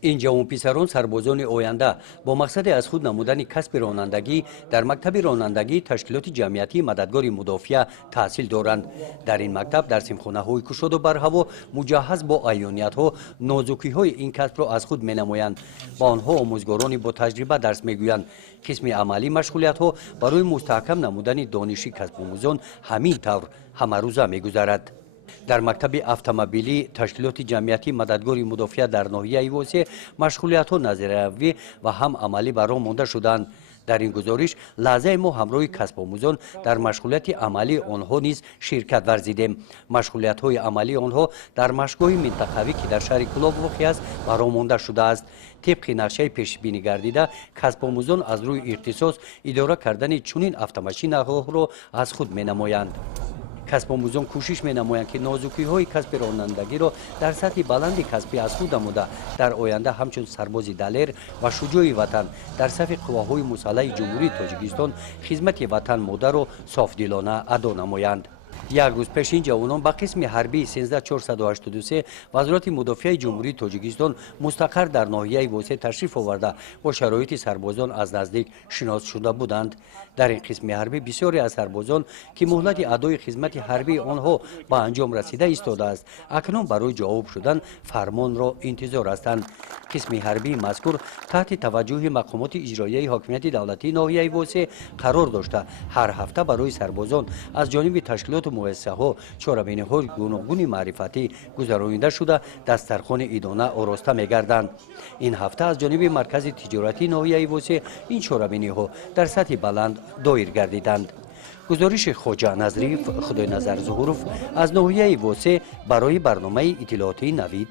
این جوان پسران سربازان آینده با مقصد از خود نمودن کسب رانندگی در مکتب رانندگی تشکیلات جمعیتی مددگار مدافع تحصیل دارند. در این مکتب در سیمخانه های کشاد و برهوا مجهز با عیانیت ها نازکی های این کسب را از خود می نمایند. با آنها آموزگارانی با تجربه درس می گویند. قسم عملی مشغولیت ها برای مستحکم نمودن دانش کسب آموزان همین طور همه روزه می گذرد. در مکتب اتومبیلی تشکیلات جمعیتی مددگار مدافع در ناحیه واسه مشغولیت‌ها نظریوی و هم عملی برام مانده شدند. در این گزارش لحظه ما همراه کسب آموزان در مشغولیت عملی آنها نیز شرکت ورزیدیم. مشغولیت‌های عملی آنها در مشغول منطقوی که در شهر کلاب واقع است برام مانده شده است. طبق نقشه پیش بینی گردیده کسب آموزان از روی اختصاص اداره کردن چنین اتومبیل‌ها را از خود می‌نمایند. کسب آموزان کوشش می نمایند که نازکی های کسب رانندگی را در سطح بلند کسبی از خود نموده در آینده همچون سرباز دلیر و شجاع وطن در صف قواهای مسلح جمهوری تاجیکستان خدمت وطن مادر را صافدلانه ادا نمایند. یک روز پیش این جوانان به قسم حربی 13483 وزارت مدافع جمهوری تاجیکستان مستقر در ناحیه واسه تشریف آورده با شرایط سربازان از نزدیک شناس شده بودند. در این قسم حربی بسیاری از سربازان که مهلت ادای خدمت حربی آنها به انجام رسیده ایستاده است اکنون برای جواب شدن فرمان را انتظار هستند. قسم حربی مذکور تحت توجه مقامات اجرایی حاکمیت دولتی ناحیه واسه قرار داشته هر هفته برای سربازان از جانب تشکیلات مؤسسه‌ها چهاربینی‌های گوناگون معرفتی گذرانیده شده دسترخوان ایدانه آراسته می‌گردند. این هفته از جانب مرکز تجارتی ناحیه واسه این چهاربینی‌ها در سطح بلند دایر گردیدند. گزارش خواجه نظریف خدای نظر ظهورов از ناحیه واسه برای برنامه اطلاعاتی نوید.